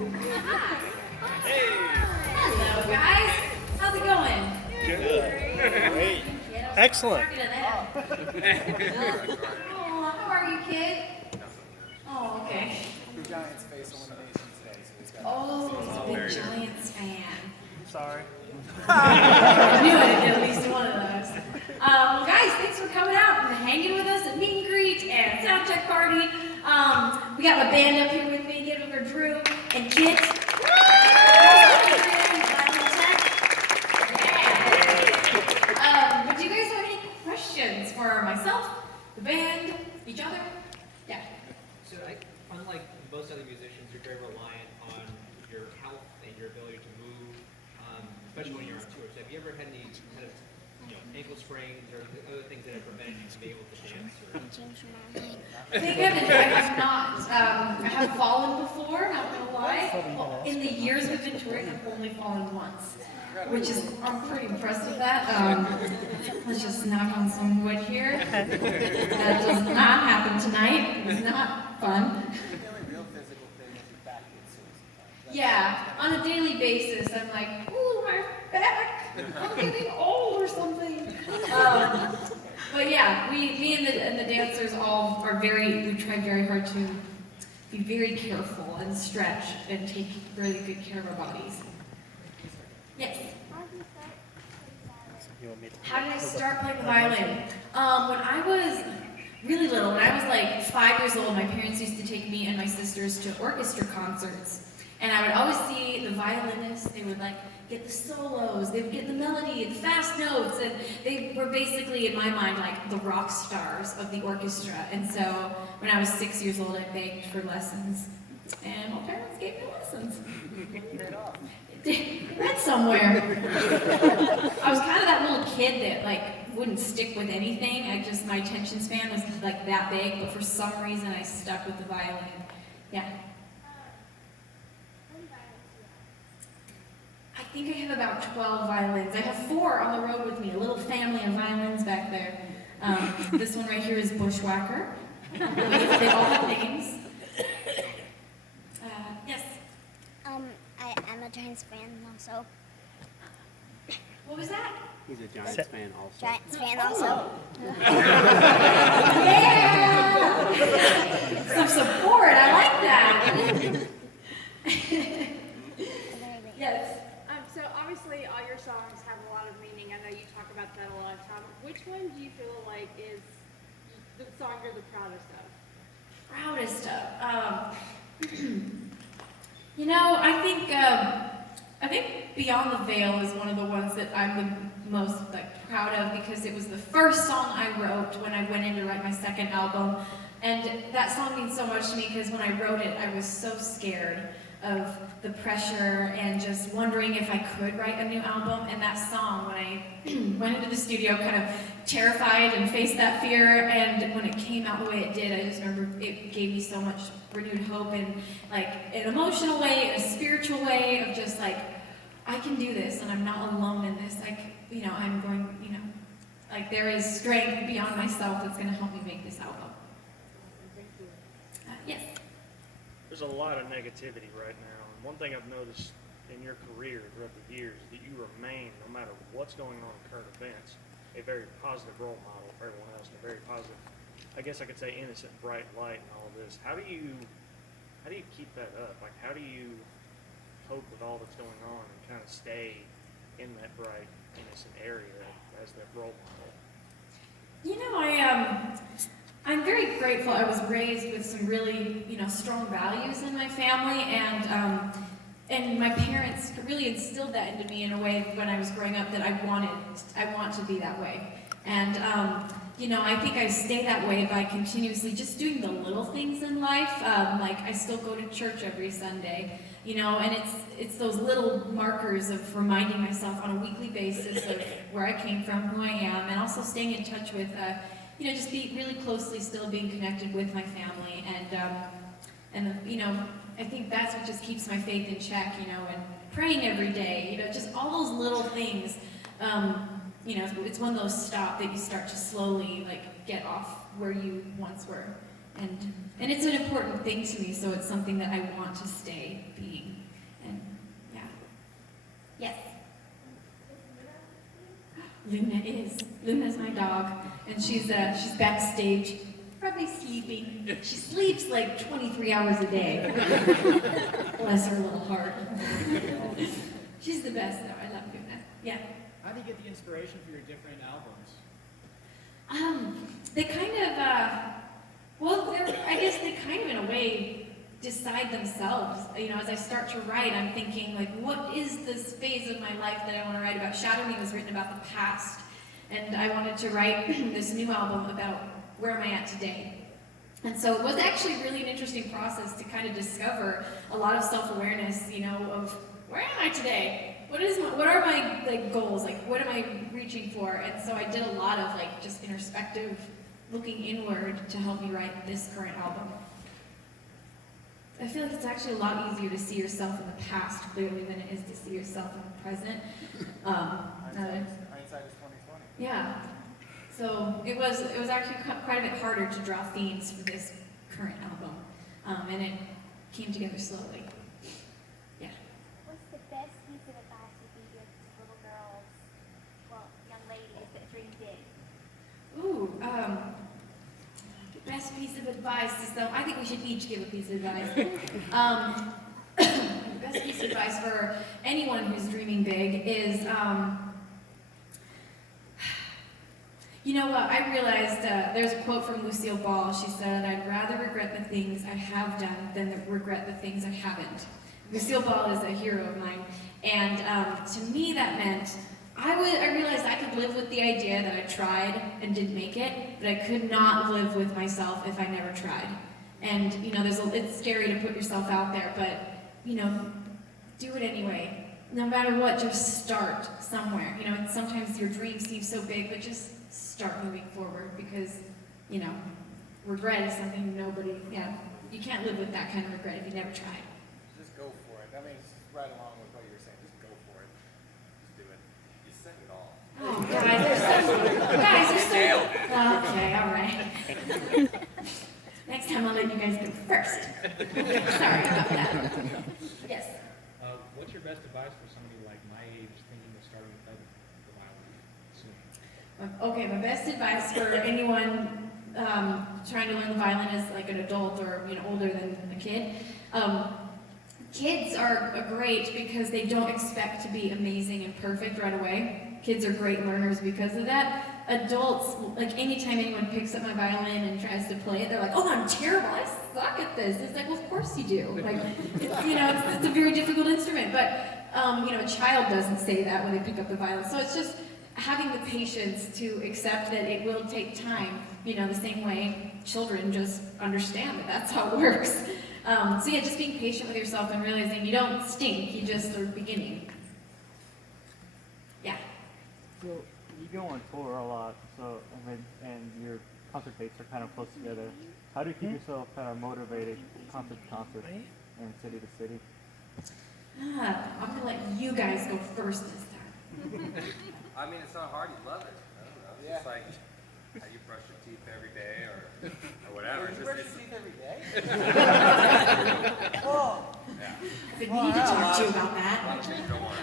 Hello, guys. How's it going? Good. Great. Excellent. Oh, how are you, kid? Oh, okay. Giants face elimination today, so he's got. Oh, he's a big Giants fan. Sorry. I knew I'd get at least one of those. Guys, thanks for coming out and hanging with us at meet and greet and sound check party. We got my band up here with me. Give it for Drew and Kit. But do you guys have any questions for myself, the band, each other? Yeah. So, unlike most other musicians, you're very reliant on your health and your ability to move, especially when you're on tour. So, have you ever had any kind of, ankle sprains or other things that have prevented you from being able to dance? Thank heavens, I have not. I have fallen before, not gonna lie. Well, in the years we've been touring, I've only fallen once, which is, I'm pretty impressed with that. Let's just knock on some wood here. That does not happen tonight. It's not fun. The only real physical thing is your back gets sore sometimes. Yeah, on a daily basis, I'm like, ooh, my back. I'm getting old or something. But yeah, me and the dancers all are we try very hard to be very careful and stretch and take really good care of our bodies. Yes. How did I start playing the violin? When I was really little, when I was like 5 years old, my parents used to take me and my sisters to orchestra concerts. And I would always see the violinists, they would like get the solos, they would get the melody and fast notes, and they were basically, in my mind, like the rock stars of the orchestra. And so when I was 6 years old, I begged for lessons, and my parents gave me lessons. It read somewhere. I was kind of that little kid that like wouldn't stick with anything. My attention span was like that big, but for some reason I stuck with the violin. Yeah. I think I have about 12 violins. I have 4 on the road with me, a little family of violins back there. This one right here is Bushwhacker. They all have names. Yes? I'm a Giants fan also. What was that? He's a Giants fan also. Giants fan also. Yeah! Some support, I like that. Yes. So obviously all your songs have a lot of meaning. I know you talk about that a lot of time. Which one do you feel like is the song you're the proudest of? Proudest of? I think Beyond the Veil is one of the ones that I'm the most proud of, because it was the first song I wrote when I went in to write my second album. And that song means so much to me because when I wrote it, I was so scared of the pressure and just wondering if I could write a new album. And that song, when I went into the studio kind of terrified and faced that fear, and when it came out the way it did, I just remember it gave me so much renewed hope in an emotional way, in a spiritual way of just I can do this and I'm not alone in this. I'm going, there is strength beyond myself that's going to help me make this album. Yes. There's a lot of negativity right now. And one thing I've noticed in your career throughout the years is that you remain, no matter what's going on in current events, a very positive role model for everyone else, and a very positive, I guess I could say, innocent, bright light in all of this. How do you keep that up? How do you cope with all that's going on and kind of stay in that bright, innocent area as that role model? I'm very grateful. I was raised with some really, strong values in my family, and my parents really instilled that into me in a way when I was growing up that I want to be that way. And I think I stay that way by continuously just doing the little things in life. I still go to church every Sunday, and it's those little markers of reminding myself on a weekly basis of where I came from, who I am, and also staying in touch with, just be really closely still being connected with my family. And I think that's what just keeps my faith in check, and praying every day, just all those little things. It's when those stop that you start to slowly get off where you once were. And it's an important thing to me, so it's something that I want to stay being. Luna is. Luna's my dog, and she's backstage, probably sleeping. She sleeps like 23 hours a day. Bless her little heart. She's the best, though. I love Luna. Yeah. How do you get the inspiration for your different albums? They kind of, I guess they kind of, in a way, decide themselves. You know, as I start to write, I'm thinking, like, what is this phase of my life that I want to write about? Shadow Me was written about the past, and I wanted to write this new album about where am I at today. And so it was actually really an interesting process to kind of discover a lot of self-awareness, you know, of where am I today? What are my like goals? Like, what am I reaching for? And so I did a lot of like just introspective looking inward to help me write this current album. I feel like it's actually a lot easier to see yourself in the past clearly than it is to see yourself in the present. Hindsight is 2020. Yeah. So it was actually quite a bit harder to draw themes for this current album, and it came together slowly. Yeah. What's the best piece of advice you could give to little girls, well, young ladies that dream big? Ooh, the best piece of advice is though I think we should each give a piece of advice. The best piece of advice for anyone who's dreaming big is, you know what, I realized there's a quote from Lucille Ball. She said, "I'd rather regret the things I have done than regret the things I haven't." Lucille Ball is a hero of mine, and to me that meant I realized I could live with the idea that I tried and didn't make it, but I could not live with myself if I never tried. And you know, it's scary to put yourself out there, but you know, do it anyway. No matter what, just start somewhere. You know, and sometimes your dreams seem so big, but just start moving forward because, you know, regret is something you can't live with that kind of regret if you never tried. Just go for it. I mean, it's right along with what you were saying. Just go for it. Just do it. You said it all. Oh, guys, you're so, okay, all right. Next time I'll let you guys go first. Sorry about that. Yes. What's your best advice for somebody like my age thinking of starting the violin soon? Okay, my best advice for anyone trying to learn the violin as like an adult or older than a kid. Kids are great because they don't expect to be amazing and perfect right away. Kids are great learners because of that. Adults, like anytime anyone picks up my violin and tries to play it, they're like, "Oh, I'm terrible. I suck at this." It's like, well, of course you do. Like, it's a very difficult instrument. But a child doesn't say that when they pick up the violin. So it's just having the patience to accept that it will take time. The same way children just understand that that's how it works. So yeah, just being patient with yourself and realizing you don't stink. You just are beginning. Yeah. So you go on tour a lot, and your concert dates are kind of close together. How do you keep yourself kind of motivated concert to concert and city to city? I'm gonna let you guys go first this time. I mean, it's not hard. You love it. I don't know. It's just like how you brush your teeth every day or whatever. You brush your teeth every day? Oh. Yeah. I need to talk to you about that. A lot of people don't want to.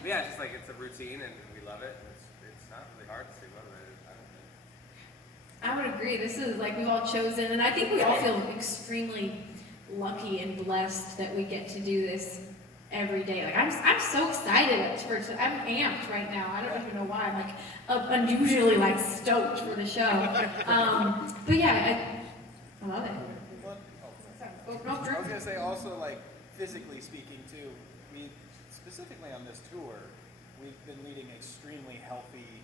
But yeah, it's just like it's a routine and we love it. And it's not really hard to stay motivated. I don't think. I would agree. This is like we've all chosen, and I think we all feel extremely lucky and blessed that we get to do this every day. Like I'm so excited I'm amped right now. I don't even know why. I'm like unusually like stoked for the show. But yeah, I love it. I was gonna say also, like, physically speaking too, we specifically on this tour, we've been leading extremely healthy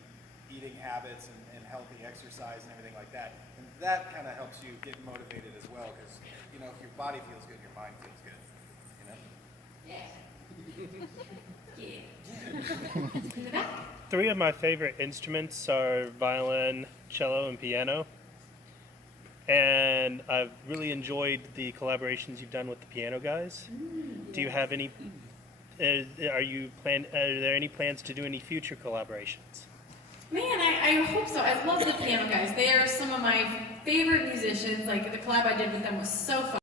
eating habits and healthy exercise and everything like that. And that kind of helps you get motivated as well, because if your body feels good, your mind feels good. Yeah. Three of my favorite instruments are violin, cello, and piano. And I've really enjoyed the collaborations you've done with the piano guys. Do you have any? Are there any plans to do any future collaborations? Man, I hope so. I love the piano guys. They are some of my favorite musicians. Like the collab I did with them was so fun.